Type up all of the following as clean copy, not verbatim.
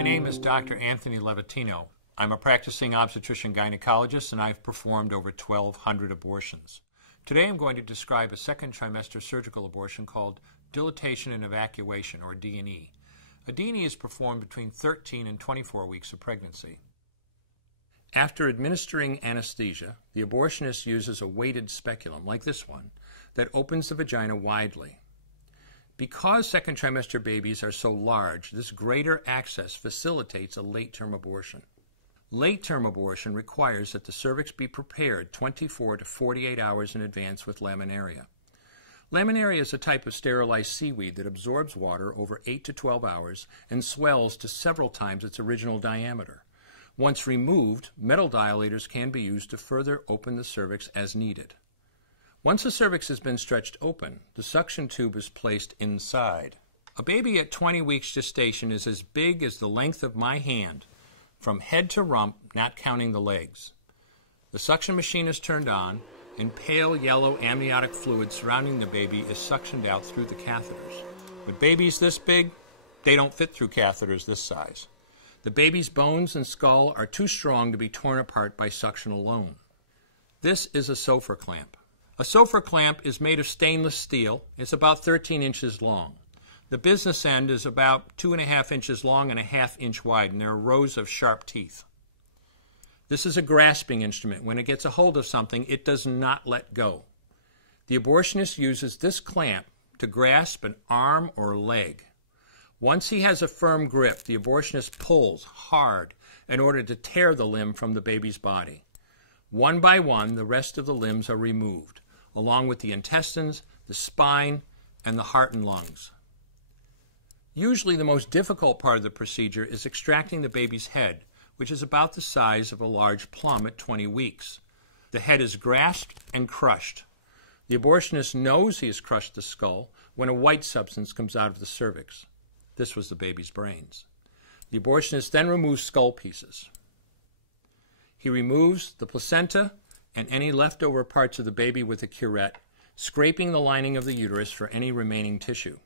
My name is Dr. Anthony Levatino. I'm a practicing obstetrician-gynecologist, and I've performed over 1,200 abortions. Today I'm going to describe a second trimester surgical abortion called dilatation and evacuation, or D&E. A D&E is performed between 13 and 24 weeks of pregnancy. After administering anesthesia, the abortionist uses a weighted speculum, like this one, that opens the vagina widely. Because second trimester babies are so large, this greater access facilitates a late-term abortion. Late-term abortion requires that the cervix be prepared 24 to 48 hours in advance with laminaria. Laminaria is a type of sterilized seaweed that absorbs water over 8 to 12 hours and swells to several times its original diameter. Once removed, metal dilators can be used to further open the cervix as needed. Once the cervix has been stretched open, the suction tube is placed inside. A baby at 20 weeks gestation is as big as the length of my hand, from head to rump, not counting the legs. The suction machine is turned on, and pale yellow amniotic fluid surrounding the baby is suctioned out through the catheters. With babies this big, they don't fit through catheters this size. The baby's bones and skull are too strong to be torn apart by suction alone. This is a Sofer clamp. A Sofer clamp is made of stainless steel. It's about 13 inches long. The business end is about 2.5 inches long and 1/2 inch wide, and there are rows of sharp teeth. This is a grasping instrument. When it gets a hold of something, it does not let go. The abortionist uses this clamp to grasp an arm or leg. Once he has a firm grip, the abortionist pulls hard in order to tear the limb from the baby's body. One by one, the rest of the limbs are removed, along with the intestines, the spine, and the heart and lungs. Usually the most difficult part of the procedure is extracting the baby's head, which is about the size of a large plum at 20 weeks. The head is grasped and crushed. The abortionist knows he has crushed the skull when a white substance comes out of the cervix. This was the baby's brains. The abortionist then removes skull pieces. He removes the placenta and any leftover parts of the baby with a curette, scraping the lining of the uterus for any remaining tissue.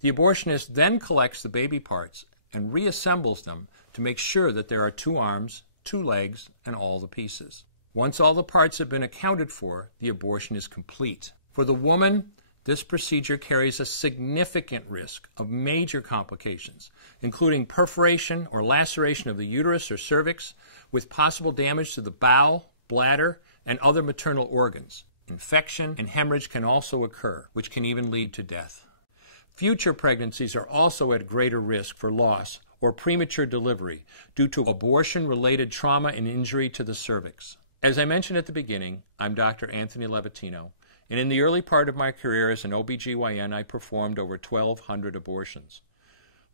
The abortionist then collects the baby parts and reassembles them to make sure that there are 2 arms, 2 legs, and all the pieces. Once all the parts have been accounted for, the abortion is complete. For the woman, this procedure carries a significant risk of major complications, including perforation or laceration of the uterus or cervix, with possible damage to the bowel, bladder, and other maternal organs. Infection and hemorrhage can also occur, which can even lead to death. Future pregnancies are also at greater risk for loss or premature delivery due to abortion-related trauma and injury to the cervix. As I mentioned at the beginning, I'm Dr. Anthony Levatino, and in the early part of my career as an OB/GYN, I performed over 1,200 abortions.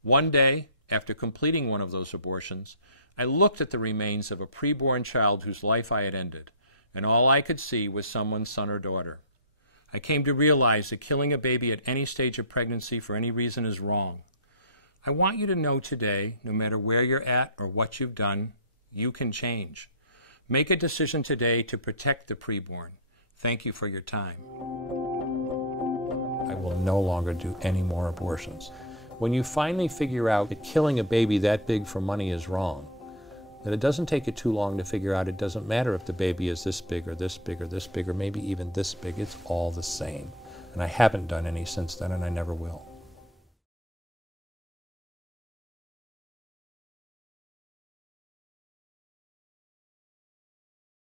One day, after completing one of those abortions, I looked at the remains of a preborn child whose life I had ended, and all I could see was someone's son or daughter. I came to realize that killing a baby at any stage of pregnancy for any reason is wrong. I want you to know today, no matter where you're at or what you've done, you can change. Make a decision today to protect the preborn. Thank you for your time. I will no longer do any more abortions. When you finally figure out that killing a baby that big for money is wrong, that it doesn't take you too long to figure out it doesn't matter if the baby is this big or this big or this big or maybe even this big, it's all the same. And I haven't done any since then, and I never will.